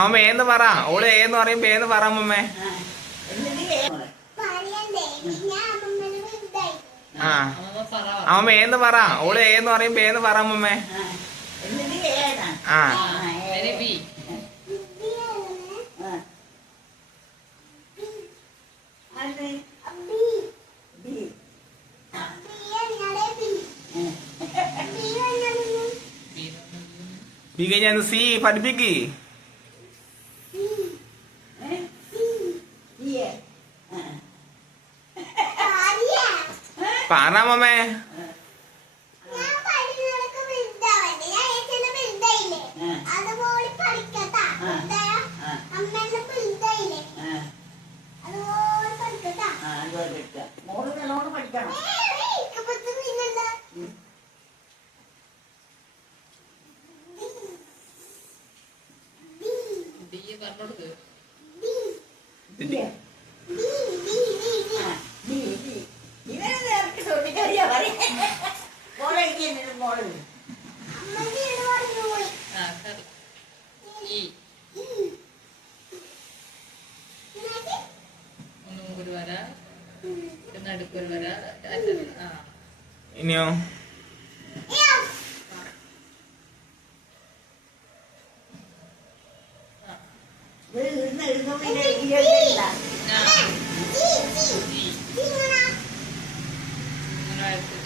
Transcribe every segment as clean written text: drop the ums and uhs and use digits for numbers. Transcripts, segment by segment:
അമ്മ ഏന്ന് പറ. ഓള് ഏന്ന് പറയുമ്പോ ഏന്ന് പറ അമ്മമ്മേ. ആ അമ്മ ഏന്ന് പറ. ഓള് ഏന്ന് പറയുമ്പോ ഏന്ന് പറ അമ്മമ്മേ. ആ ബി കഴിഞ്ഞ സി പഠിപ്പിക്ക്. പറ അമ്മമ്മേ. ഇനിയോ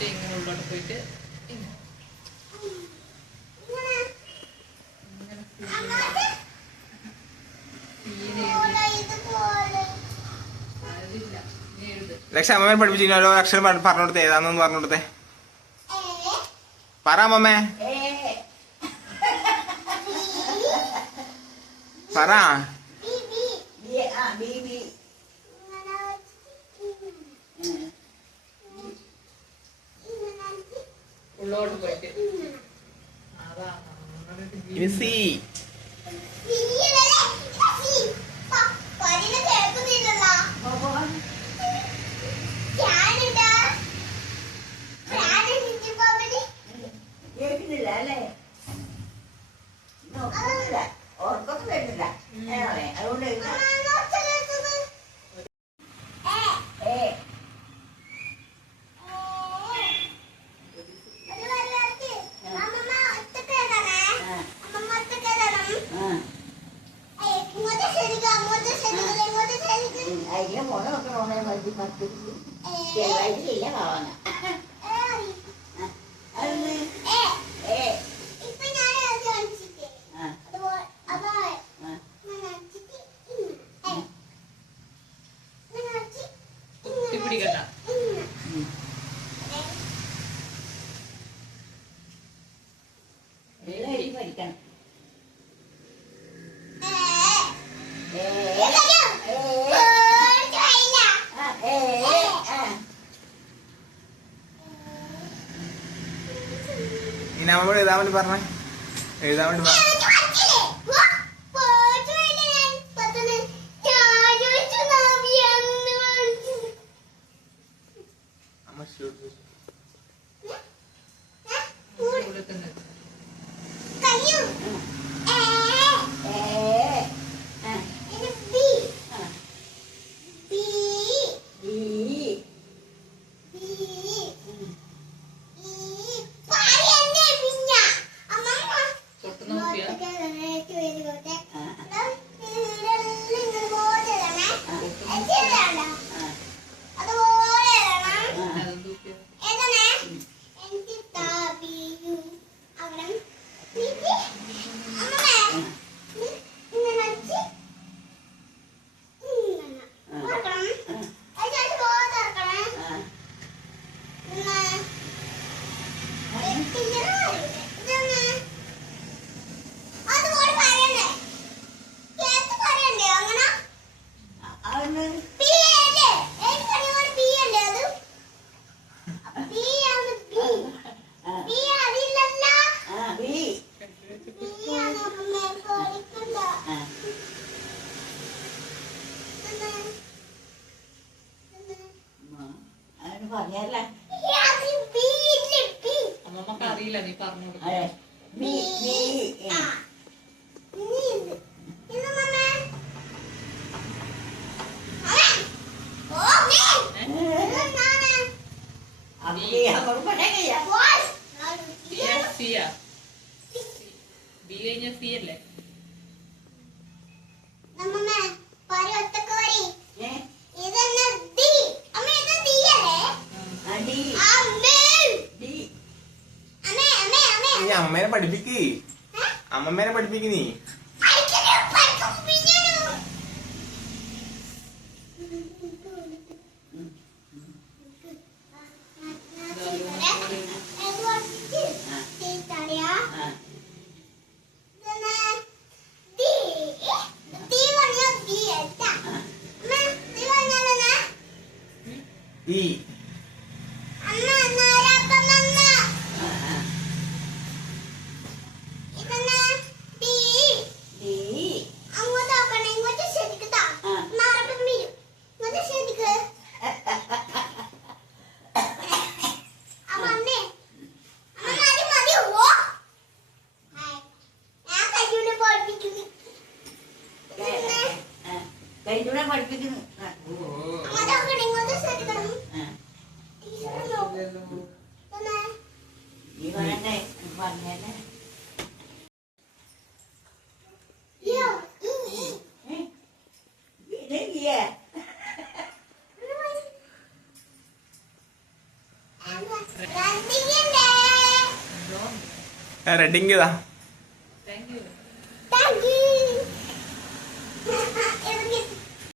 ഇങ്ങനെ ഉള്ളോട്ട് പോയിട്ട് ലക്ഷ അമ്മമ്മേ പഠിപ്പിച്ചില്ലോ. അക്ഷരം പറഞ്ഞു കൊടുത്തേ. ഏതാണെന്ന് പറഞ്ഞു കൊടുത്തേ. പറ അമ്മമ്മേ പറ. ഉള്ളോട്ട് പോയിട്ട് ഇനി സി. പിടിക്കണ്ട. പഠിക്കണം. ഇനി അമ്മ എഴുതാൻ വേണ്ടി പറഞ്ഞേ. എഴുതാൻ വേണ്ടി പറഞ്ഞു. അമ്മമ്മക്ക് അറിയില്ല, നീ പറഞ്ഞു കൊടുക്കും. സിയാ ബി കഴിഞ്ഞ സി അല്ലേ നീ അമ്മേനെ പഠിപ്പിക്ക് അമ്മമ്മേനെ പഠിപ്പിക്ക് നീ ഈ കൈകൂടെ പഠിപ്പിക്കുന്നു ഈ പറയണ്ടേ പറഞ്ഞല്ലേ റെഡിങ് ഇതാ താങ്ക് യു